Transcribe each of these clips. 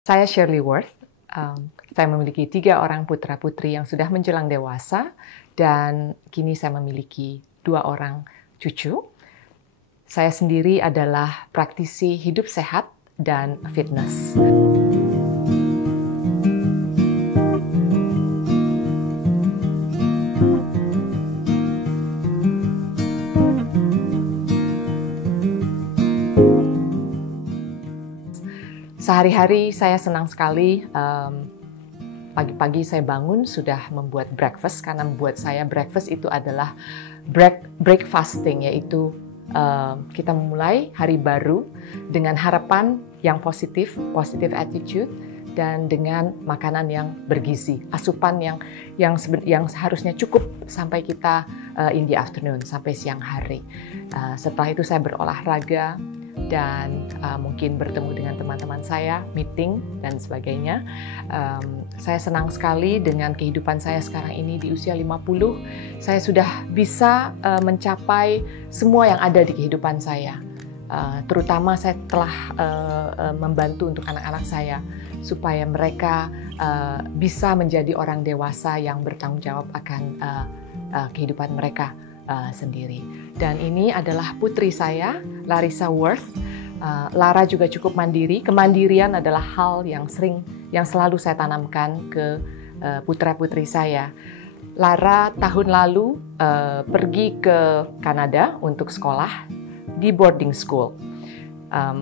Saya Shirley Worth. Saya memiliki 3 orang putra-putri yang sudah menjelang dewasa, dan kini saya memiliki 2 orang cucu. Saya sendiri adalah praktisi hidup sehat dan fitness. Sehari-hari saya senang sekali, pagi-pagi saya bangun sudah membuat breakfast, karena membuat saya breakfast itu adalah breakfasting, yaitu kita memulai hari baru dengan harapan yang positif attitude, dan dengan makanan yang bergizi, asupan yang seharusnya cukup sampai kita in the afternoon, sampai siang hari. Setelah itu saya berolahraga, dan mungkin bertemu dengan teman-teman saya, meeting, dan sebagainya. Saya senang sekali dengan kehidupan saya sekarang ini di usia 50. Saya sudah bisa mencapai semua yang ada di kehidupan saya. Terutama saya telah membantu untuk anak-anak saya, supaya mereka bisa menjadi orang dewasa yang bertanggung jawab akan kehidupan mereka sendiri. Dan ini adalah putri saya, Larissa Worth. Lara juga cukup mandiri. Kemandirian adalah hal yang selalu saya tanamkan ke putra-putri saya. Lara tahun lalu pergi ke Kanada untuk sekolah di boarding school.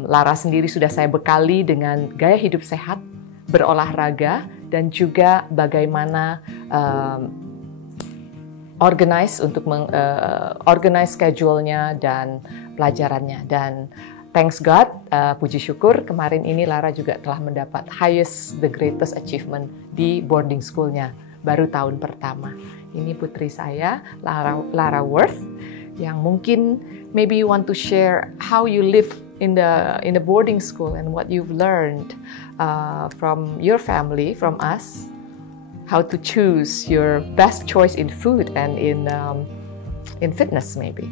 Lara sendiri sudah saya bekali dengan gaya hidup sehat, berolahraga, dan juga bagaimana organize schedule-nya dan pelajarannya. Dan thanks God, puji syukur, kemarin ini Lara juga telah mendapat the greatest achievement di boarding school-nya, baru tahun pertama. Ini putri saya, Lara Worth, yang mungkin maybe you want to share how you live in the boarding school and what you've learned from your family, from us. How to choose your best choice in food and in fitness, maybe.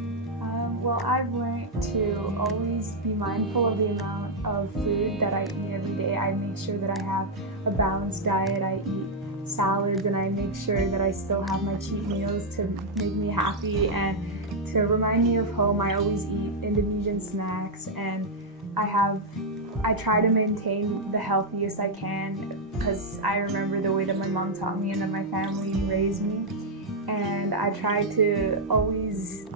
Well, I've learned to always be mindful of the amount of food that I eat every day. I make sure that I have a balanced diet. I eat salads, and I make sure that I still have my cheat meals to make me happy and to remind me of home. I always eat Indonesian snacks, and I try to maintain the healthiest I can, because I remember the way that my mom taught me and that my family raised me. And I try to always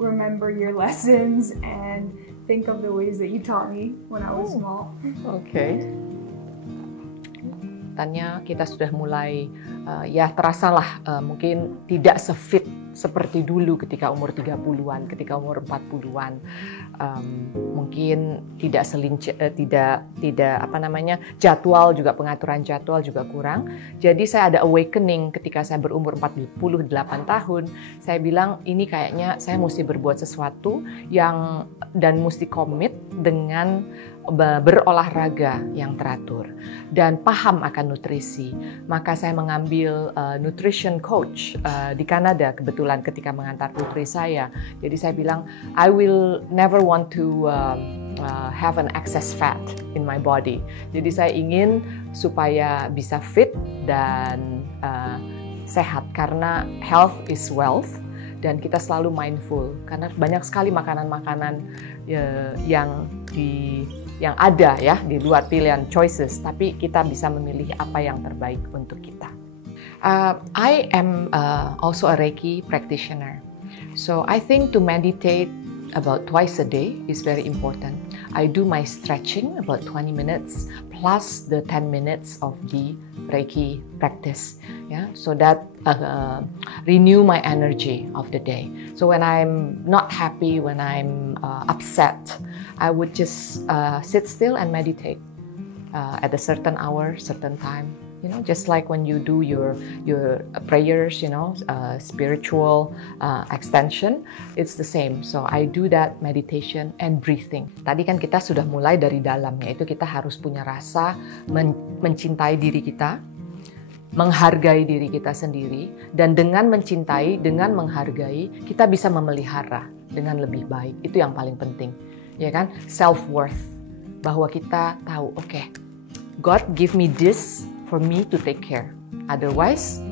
remember your lessons and think of the ways that you taught me when I was small. Okay. Tanya kita sudah mulai ya terasalah mungkin tidak sefit seperti dulu ketika umur 30-an, ketika umur 40-an. Mungkin tidak jadwal juga, pengaturan jadwal juga kurang. Jadi saya ada awakening ketika saya berumur 48 tahun. Saya bilang ini kayaknya saya mesti berbuat sesuatu dan mesti komit dengan berolahraga yang teratur dan paham akan nutrisi. Maka saya mengambil nutrition coach di Kanada kebetulan ketika mengantar putri saya. Jadi saya bilang, I will never want to have an excess fat in my body. Jadi saya ingin supaya bisa fit dan sehat, karena health is wealth. Dan kita selalu mindful, karena banyak sekali makanan-makanan yang ada ya di luar pilihan choices, tapi kita bisa memilih apa yang terbaik untuk kita. I am also a Reiki practitioner, so I think to meditate about twice a day is very important. I do my stretching about 20 minutes plus the 10 minutes of the Reiki practice, yeah, so that renew my energy of the day. So when I'm not happy, when I'm upset, I would just sit still and meditate at a certain hour, certain time. You know, just like when you do your prayers, you know, spiritual extension, it's the same. So I do that meditation and breathing. Tadi kan kita sudah mulai dari dalam, yaitu kita harus punya rasa mencintai diri kita, menghargai diri kita sendiri, dan dengan mencintai, dengan menghargai, kita bisa memelihara dengan lebih baik. Itu yang paling penting, ya kan? Self-worth, bahwa kita tahu, oke, God give me this for me to take care. Otherwise,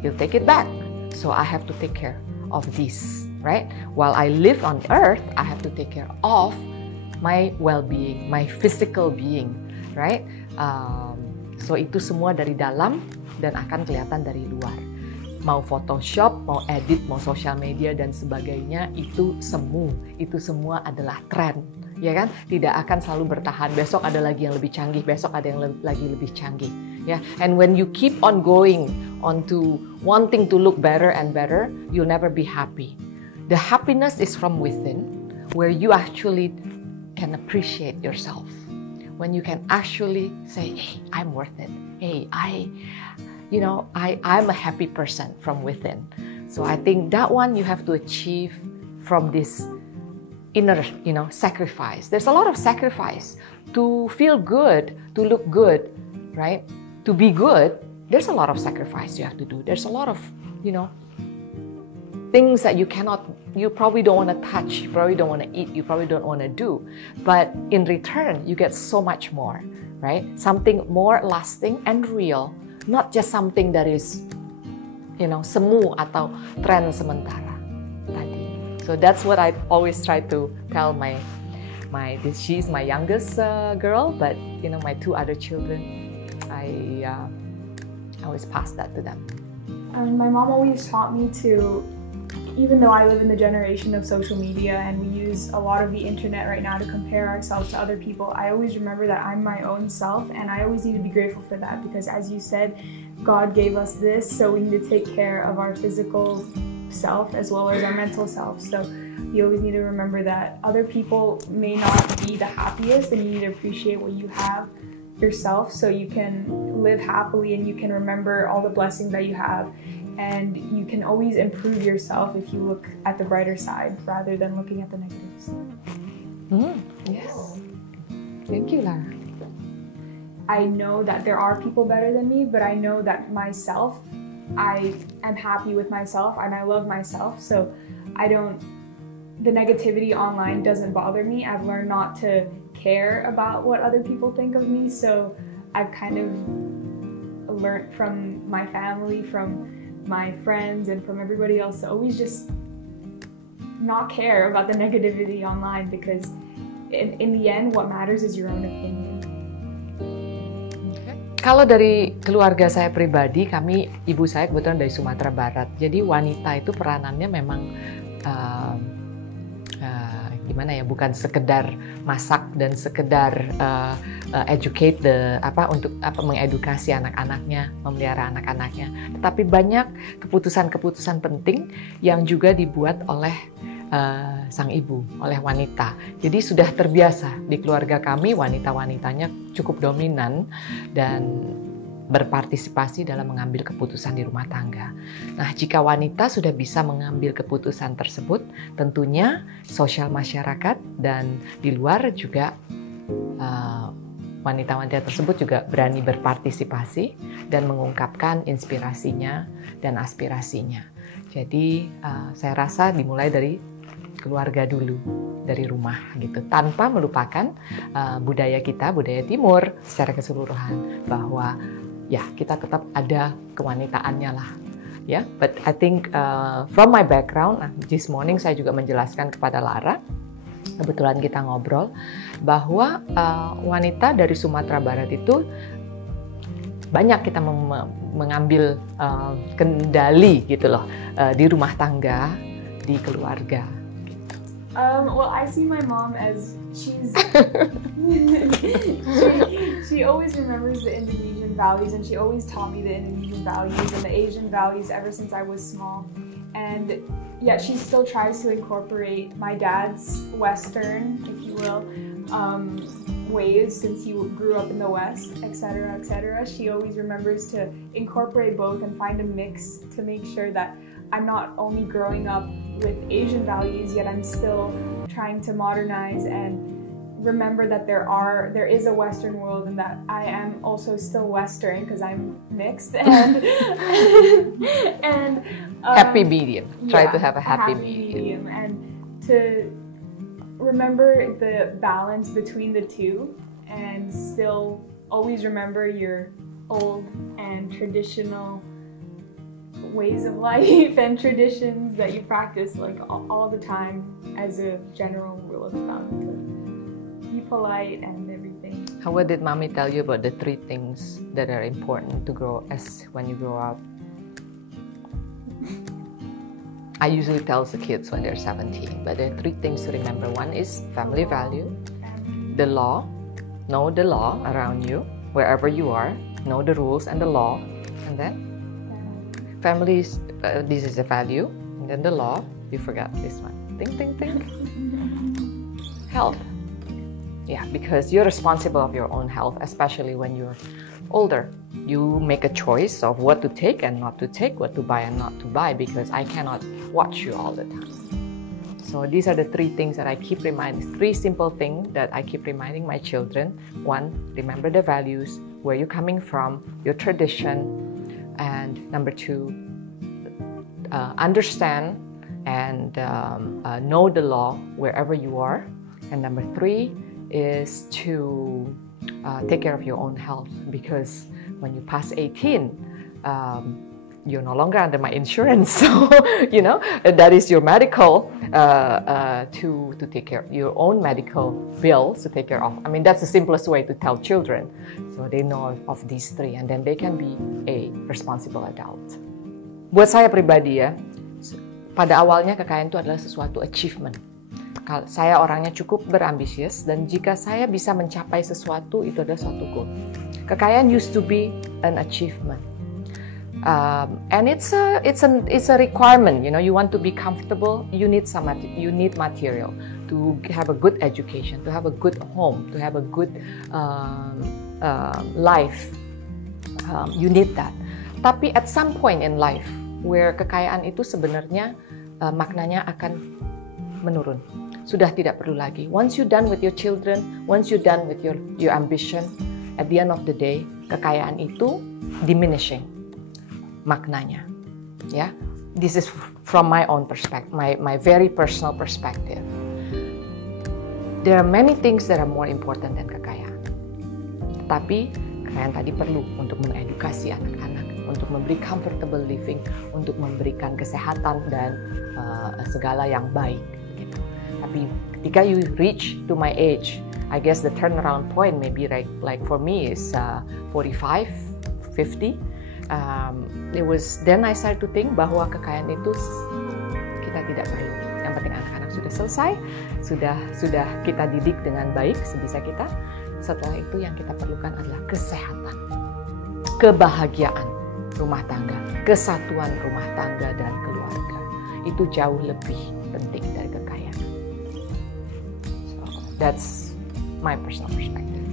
He'll take it back. So I have to take care of this, right? While I live on earth, I have to take care of my well-being, my physical being, right? So itu semua dari dalam dan akan kelihatan dari luar. Mau Photoshop, mau edit, mau social media dan sebagainya, itu semu. Itu semua adalah tren, ya kan? Tidak akan selalu bertahan. Besok ada lagi yang lebih canggih, besok ada yang lagi lebih canggih, ya. And when you keep on going on to wanting to look better and better, you'll never be happy. The happiness is from within, where you actually can appreciate yourself. When you can actually say, hey, I'm worth it. Hey, I'm a happy person from within. So I think that one you have to achieve from this inner, sacrifice. There's a lot of sacrifice to feel good, to look good, right? To be good, there's a lot of sacrifice you have to do. There's a lot of, things that you probably don't want to touch, you probably don't want to eat, you probably don't want to do. But in return, you get so much more, right? Something more lasting and real. Not just something that is, semu atau tren sementara tadi. So that's what I always try to tell she's my youngest girl, but my two other children, I always pass that to them. My mom always taught me to, even though I live in the generation of social media and we use a lot of the internet right now to compare ourselves to other people, I always remember that I'm my own self, and I always need to be grateful for that, because as you said, God gave us this, so we need to take care of our physical self as well as our mental self. So you always need to remember that other people may not be the happiest, and you need to appreciate what you have yourself so you can live happily and you can remember all the blessings that you have. And you can always improve yourself if you look at the brighter side rather than looking at the negatives. Yes. Thank you, Lara. I know that there are people better than me, but I know that myself, I am happy with myself and I love myself. So the negativity online doesn't bother me. I've learned not to care about what other people think of me. So I've kind of learned from my family, from my friends, and from everybody else to always just not care about the negativity online, because in the end what matters is your own opinion. Kalau dari keluarga saya pribadi, ibu saya kebetulan dari Sumatera Barat. Jadi wanita itu peranannya memang bukan sekedar masak dan sekedar educate untuk mengedukasi anak-anaknya, memelihara anak-anaknya, tetapi banyak keputusan-keputusan penting yang juga dibuat oleh sang ibu, oleh wanita. Jadi sudah terbiasa di keluarga kami, wanita-wanitanya cukup dominan dan berpartisipasi dalam mengambil keputusan di rumah tangga. Nah, jika wanita sudah bisa mengambil keputusan tersebut, tentunya sosial masyarakat dan di luar juga wanita-wanita tersebut juga berani berpartisipasi dan mengungkapkan inspirasinya dan aspirasinya. Jadi, saya rasa dimulai dari keluarga dulu, dari rumah gitu, tanpa melupakan budaya kita, budaya Timur secara keseluruhan, bahwa ya kita tetap ada kewanitaannya lah, ya. But I think from my background, this morning saya juga menjelaskan kepada Lara, kebetulan kita ngobrol, bahwa wanita dari Sumatera Barat itu banyak kita mengambil kendali gitu loh, di rumah tangga, di keluarga. Well, I see my mom as she always remembers the Indonesian values, and she always taught me the Indonesian values and the Asian values ever since I was small. And yet she still tries to incorporate my dad's Western, if you will, ways, since he grew up in the West, etc., etc. She always remembers to incorporate both and find a mix to make sure that I'm not only growing up with Asian values, yet I'm still trying to modernize and remember that there is a Western world, and that I am also still Western because I'm mixed, and happy medium. Try to have a happy medium, and to remember the balance between the two, and still always remember your old and traditional ways of life and traditions that you practice like all the time as a general rule of thumb to be polite and everything. What did mommy tell you about the 3 things that are important to grow as when you grow up? I usually tell the kids when they're 17, but there are 3 things to remember. One is family value, the law, know the law around you, wherever you are, know the rules and the law, and then family is, this is the value, and then the law, you forgot this one. Think, think, think. Health. Yeah, because you're responsible of your own health, especially when you're older. You make a choice of what to take and not to take, what to buy and not to buy, because I cannot watch you all the time. So these are the 3 things that I keep reminding, 3 simple things that I keep reminding my children. 1, remember the values, where you're coming from, your tradition, and number 2, understand and know the law wherever you are, and number 3 is to take care of your own health, because when you pass 18, you're no longer under my insurance, so you know that is your medical to take care of your own medical bills to take care of. I mean, that's the simplest way to tell children, so they know of these 3, and then they can be a responsible adult. Buat saya pribadi ya, pada awalnya kekayaan itu adalah sesuatu achievement. Saya orangnya cukup berambisius, dan jika saya bisa mencapai sesuatu, itu adalah suatu goal. Kekayaan used to be an achievement, and it's a requirement. You know, you want to be comfortable, you need material to have a good education, to have a good home, to have a good life. You need that. Tapi at some point in life, where kekayaan itu sebenarnya maknanya akan menurun. Sudah tidak perlu lagi. Once you're done with your children, once you're done with your ambition, at the end of the day, kekayaan itu diminishing maknanya. Ya, this is from my own perspective, my very personal perspective. There are many things that are more important than kekayaan. Tetapi kekayaan tadi perlu untuk mengedukasi anak-anak, untuk memberi comfortable living, untuk memberikan kesehatan dan segala yang baik. Tapi ketika you reach to my age, I guess the turnaround point maybe like for me is 45, 50. It was then I started to think bahwa kekayaan itu kita tidak perlu. Yang penting anak-anak sudah selesai, sudah kita didik dengan baik sebisa kita. Setelah itu yang kita perlukan adalah kesehatan, kebahagiaan rumah tangga, kesatuan rumah tangga dan keluarga. Itu jauh lebih penting dari kekayaan. So, that's my personal perspective.